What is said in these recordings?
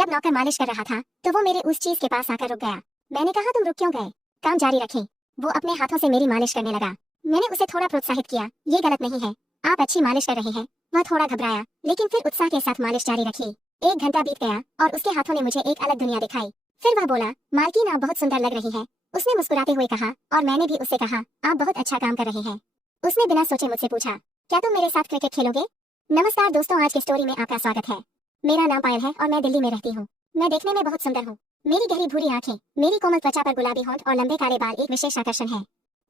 जब नौकर मालिश कर रहा था तो वो मेरे उस चीज के पास आकर रुक गया। मैंने कहा, तुम रुक क्यों गए, काम जारी रखें। वो अपने हाथों से मेरी मालिश करने लगा। मैंने उसे थोड़ा प्रोत्साहित किया, ये गलत नहीं है, आप अच्छी मालिश कर रहे हैं। वह थोड़ा घबराया लेकिन फिर उत्साह के साथ मालिश जारी रखी। 1 घंटा बीत गया और उसके हाथों ने मुझे एक अलग दुनिया दिखाई। फिर वह बोला, मालकिन आप बहुत सुंदर लग रही है। उसने मुस्कुराते हुए कहा और मैंने भी उससे कहा, आप बहुत अच्छा काम कर रहे हैं। उसने बिना सोचे मुझसे पूछा, क्या तुम मेरे साथ क्रिकेट खेलोगे? नमस्कार दोस्तों, आज की स्टोरी में आपका स्वागत है। मेरा नाम पायल है और मैं दिल्ली में रहती हूँ। मैं देखने में बहुत सुंदर हूँ। मेरी गहरी भूरी आंखें, मेरी कोमल त्वचा पर गुलाबी होंठ और लंबे काले बाल एक विशेष आकर्षण है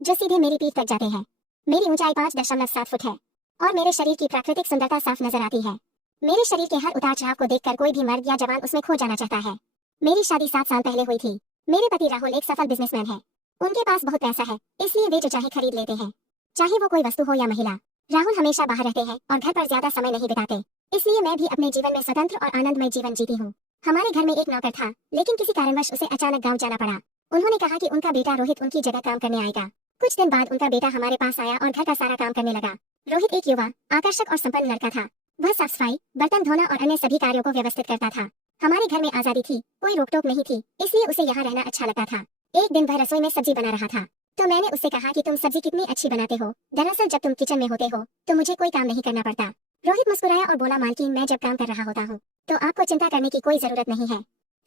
जो सीधे मेरी पीठ तक जाते हैं। मेरी ऊंचाई 5.7 फुट है और मेरे शरीर की प्राकृतिक सुंदरता साफ नजर आती है। मेरे शरीर के हर उतार चढ़ाव को देखकर कोई भी मर्द या जवान उसमें खो जाना चाहता है। मेरी शादी 7 साल पहले हुई थी। मेरे पति राहुल एक सफल बिजनेसमैन है। उनके पास बहुत पैसा है, इसलिए वे जो चाहे खरीद लेते हैं, चाहे वो कोई वस्तु हो या महिला। राहुल हमेशा बाहर रहते हैं और घर पर ज्यादा समय नहीं बिताते, इसलिए मैं भी अपने जीवन में स्वतंत्र और आनंदमय जीवन जीती हूँ। हमारे घर में एक नौकर था, लेकिन किसी कारणवश उसे अचानक गाँव जाना पड़ा। उन्होंने कहा कि उनका बेटा रोहित उनकी जगह काम करने आएगा। कुछ दिन बाद उनका बेटा हमारे पास आया और घर का सारा काम करने लगा। रोहित एक युवा, आकर्षक और संपन्न लड़का था। वह साफ सफाई, बर्तन धोना और अन्य सभी कार्यों को व्यवस्थित करता था। हमारे घर में आजादी थी, कोई रोक टोक नहीं थी, इसलिए उसे यहाँ रहना अच्छा लगता था। एक दिन वह रसोई में सब्जी बना रहा था, तो मैंने उससे कहा कि तुम सब्जी कितनी अच्छी बनाते हो। दरअसल जब तुम किचन में होते हो तो मुझे कोई काम नहीं करना पड़ता। रोहित मुस्कुराया और बोला, मालकिन मैं जब काम कर रहा होता हूँ तो आपको चिंता करने की कोई जरूरत नहीं है।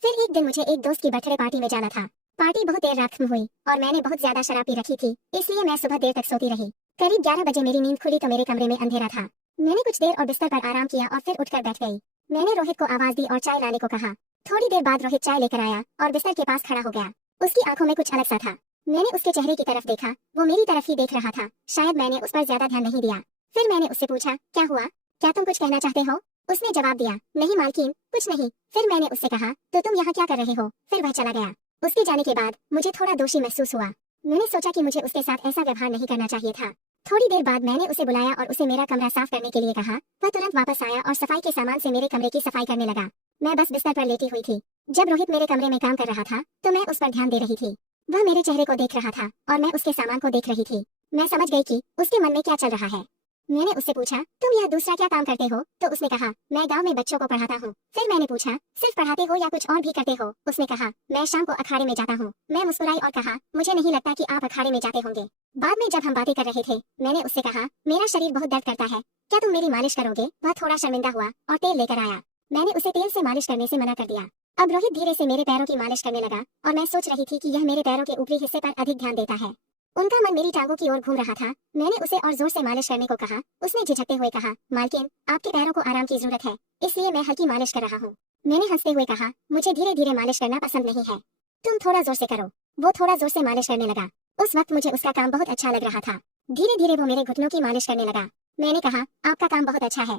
फिर एक दिन मुझे एक दोस्त की बर्थडे पार्टी में जाना था। पार्टी बहुत देर रात में हुई और मैंने बहुत ज्यादा शराब पी रखी थी, इसलिए मैं सुबह देर तक सोती रही। करीब 11 बजे मेरी नींद खुली तो मेरे कमरे में अंधेरा था। मैंने कुछ देर और बिस्तर पर आराम किया और फिर उठकर बैठ गई। मैंने रोहित को आवाज दी और चाय लाने को कहा। थोड़ी देर बाद रोहित चाय लेकर आया और बिस्तर के पास खड़ा हो गया। उसकी आंखों में कुछ अलग सा था। मैंने उसके चेहरे की तरफ देखा, वो मेरी तरफ ही देख रहा था। शायद मैंने उस पर ज्यादा ध्यान नहीं दिया। फिर मैंने उससे पूछा, क्या हुआ, क्या तुम कुछ कहना चाहते हो? उसने जवाब दिया, नहीं मालकिन, कुछ नहीं। फिर मैंने उससे कहा, तो तुम यहाँ क्या कर रहे हो? फिर वह चला गया। उसके जाने के बाद मुझे थोड़ा दोषी महसूस हुआ। मैंने सोचा कि मुझे उसके साथ ऐसा व्यवहार नहीं करना चाहिए था। थोड़ी देर बाद मैंने उसे बुलाया और उसे मेरा कमरा साफ करने के लिए कहा। वह तुरंत वापस आया और सफाई के सामान से मेरे कमरे की सफाई करने लगा। मैं बस बिस्तर पर लेटी हुई थी। जब रोहित मेरे कमरे में काम कर रहा था तो मैं उस पर ध्यान दे रही थी। वह मेरे चेहरे को देख रहा था और मैं उसके सामान को देख रही थी। मैं समझ गई कि उसके मन में क्या चल रहा है। मैंने उससे पूछा, तुम यह दूसरा क्या काम करते हो? तो उसने कहा, मैं गांव में बच्चों को पढ़ाता हूँ। फिर मैंने पूछा, सिर्फ पढ़ाते हो या कुछ और भी करते हो? उसने कहा, मैं शाम को अखाड़े में जाता हूँ। मैं मुस्कुराई और कहा, मुझे नहीं लगता कि आप अखाड़े में जाते होंगे। बाद में जब हम बातें कर रहे थे मैंने उससे कहा, मेरा शरीर बहुत दर्द करता है, क्या तुम मेरी मालिश करोगे? वह थोड़ा शर्मिंदा हुआ और तेल लेकर आया। मैंने उसे तेल से मालिश करने से मना कर दिया। अब रोहित धीरे से मेरे पैरों की मालिश करने लगा और मैं सोच रही थी कि यह मेरे पैरों के ऊपरी हिस्से पर अधिक ध्यान देता है। उनका मन मेरी टांगों की ओर घूम रहा था। मैंने उसे और जोर से मालिश करने को कहा। उसने झिझकते हुए कहा, मालकिन, आपके पैरों को आराम की जरूरत है, इसलिए मैं हल्की मालिश कर रहा हूँ। मैंने हंसते हुए कहा, मुझे धीरे धीरे मालिश करना पसंद नहीं है, तुम थोड़ा जोर से करो। वो थोड़ा जोर से मालिश करने लगा। उस वक्त मुझे उसका काम बहुत अच्छा लग रहा था। धीरे धीरे वो मेरे घुटनों की मालिश करने लगा। मैंने कहा, आपका काम बहुत अच्छा है।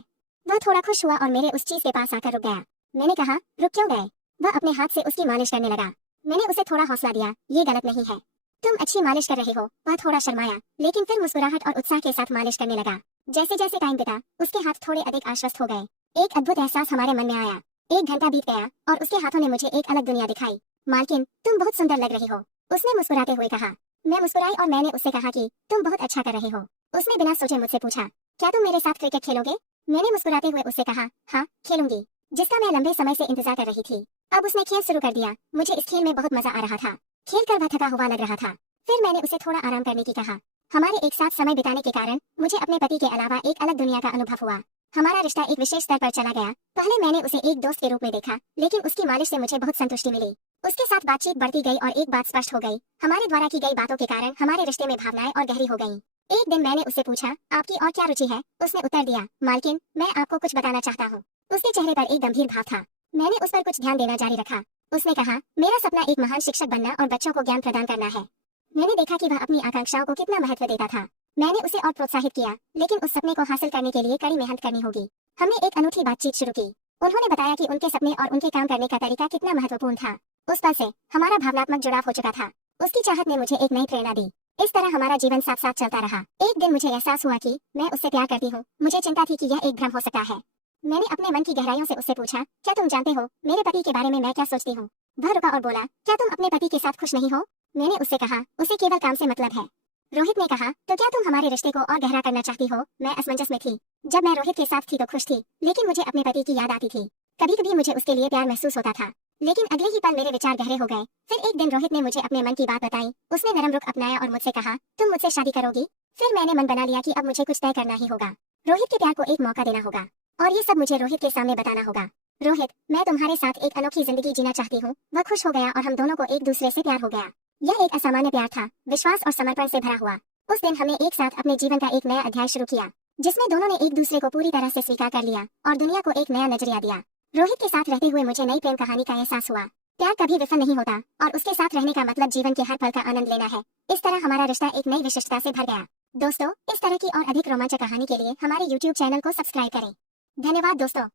वह थोड़ा खुश हुआ और मेरे उस चीज के पास आकर रुक गया। मैंने कहा, रुक क्यों गए? वह अपने हाथ से उसकी मालिश करने लगा। मैंने उसे थोड़ा हौसला दिया, ये गलत नहीं है, तुम अच्छी मालिश कर रहे हो। वह थोड़ा शर्माया लेकिन फिर मुस्कुराहट और उत्साह के साथ मालिश करने लगा। जैसे जैसे टाइम बीता उसके हाथ थोड़े अधिक आश्वस्त हो गए। एक अद्भुत एहसास हमारे मन में आया। 1 घंटा बीत गया और उसके हाथों ने मुझे एक अलग दुनिया दिखाई। मालकिन, तुम बहुत सुंदर लग रही हो, उसने मुस्कुराते हुए कहा। मैं मुस्कुराई और मैंने उससे कहा कि तुम बहुत अच्छा कर रहे हो। उसने बिना सोचे मुझसे पूछा, क्या तुम मेरे साथ क्रिकेट खेलोगे? मैंने मुस्कुराते हुए उससे कहा, हाँ खेलूंगी, जिसका मैं लंबे समय से इंतजार कर रही थी। अब उसने खेल शुरू कर दिया। मुझे इस खेल में बहुत मजा आ रहा था। खेल कर वह थका हुआ लग रहा था। फिर मैंने उसे थोड़ा आराम करने की कहा। हमारे एक साथ समय बिताने के कारण मुझे अपने पति के अलावा एक अलग दुनिया का अनुभव हुआ। हमारा रिश्ता एक विशेष स्तर पर चला गया। पहले मैंने उसे एक दोस्त के रूप में देखा, लेकिन उसकी मालिश से मुझे बहुत संतुष्टि मिली। उसके साथ बातचीत बढ़ती गई और एक बात स्पष्ट हो गई, हमारे द्वारा की गई बातों के कारण हमारे रिश्ते में भावनाएं और गहरी हो गईं। एक दिन मैंने उससे पूछा, आपकी और क्या रुचि है? उसने उत्तर दिया, मालकिन, मैं आपको कुछ बताना चाहता हूँ। उसके चेहरे पर एक गंभीर भाव था। मैंने उस पर कुछ ध्यान देना जारी रखा। उसने कहा, मेरा सपना एक महान शिक्षक बनना और बच्चों को ज्ञान प्रदान करना है। मैंने देखा कि वह अपनी आकांक्षाओं को कितना महत्व देता था। मैंने उसे और प्रोत्साहित किया, लेकिन उस सपने को हासिल करने के लिए कड़ी मेहनत करनी होगी। हमने एक अनूठी बातचीत शुरू की। उन्होंने बताया कि उनके सपने और उनके काम करने का तरीका कितना महत्वपूर्ण था। उस पल से हमारा भावनात्मक जुड़ाव हो चुका था। उसकी चाहत ने मुझे एक नई प्रेरणा दी। इस तरह हमारा जीवन साथ साथ चलता रहा। एक दिन मुझे एहसास हुआ कि मैं उससे प्यार करती हूँ। मुझे चिंता थी कि यह एक भ्रम हो सकता है। मैंने अपने मन की गहराइयों से उससे पूछा, क्या तुम जानते हो मेरे पति के बारे में मैं क्या सोचती हूँ? वह रुका और बोला, क्या तुम अपने पति के साथ खुश नहीं हो? मैंने उससे कहा, उसे केवल काम से मतलब है। रोहित ने कहा, तो क्या तुम हमारे रिश्ते को और गहरा करना चाहती हो? मैं असमंजस में थी। जब मैं रोहित के साथ थी तो खुश थी, लेकिन मुझे अपने पति की याद आती थी। कभी कभी मुझे उसके लिए प्यार महसूस होता था, लेकिन अगले ही पल मेरे विचार गहरे हो गए। फिर एक दिन रोहित ने मुझे अपने मन की बात बताई। उसने नरम रुख अपनाया और मुझसे कहा, तुम मुझसे शादी करोगी? फिर मैंने मन बना लिया कि अब मुझे कुछ तय करना ही होगा। रोहित के प्यार को एक मौका देना होगा और ये सब मुझे रोहित के सामने बताना होगा। रोहित, मैं तुम्हारे साथ एक अनोखी जिंदगी जीना चाहती हूँ। वह खुश हो गया और हम दोनों को एक दूसरे से प्यार हो गया। यह एक असामान्य प्यार था, विश्वास और समर्पण से भरा हुआ। उस दिन हमने एक साथ अपने जीवन का एक नया अध्याय शुरू किया, जिसमें दोनों ने एक दूसरे को पूरी तरह से स्वीकार कर लिया और दुनिया को एक नया नजरिया दिया। रोहित के साथ रहते हुए मुझे नई प्रेम कहानी का एहसास हुआ। प्यार कभी विफल नहीं होता और उसके साथ रहने का मतलब जीवन के हर पल का आनंद लेना है। इस तरह हमारा रिश्ता एक नई विशिष्टता से भर गया। दोस्तों, इस तरह की और अधिक रोमांचक कहानी के लिए हमारे YouTube चैनल को सब्सक्राइब करें। धन्यवाद दोस्तों।